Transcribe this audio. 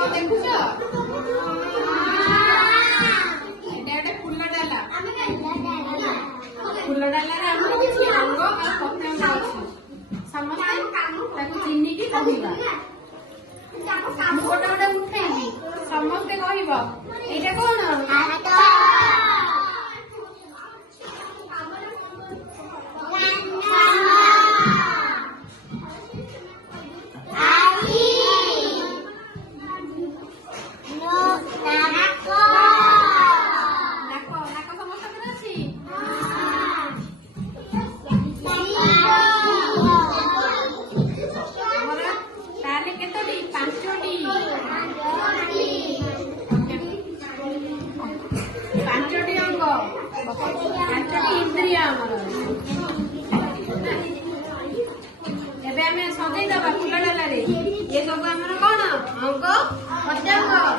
कौन देखुछ एटा फूल डाला फूल डाला रे हमर किछि अंग आ प्रत्यंग अछि समस्त चिन्ह की कहबा गोटे गोटे उठेबी समस्ते कहब एटा कौन सजाई दबा फूल डाला ये सब आमर कौन अंग प्रत्यंग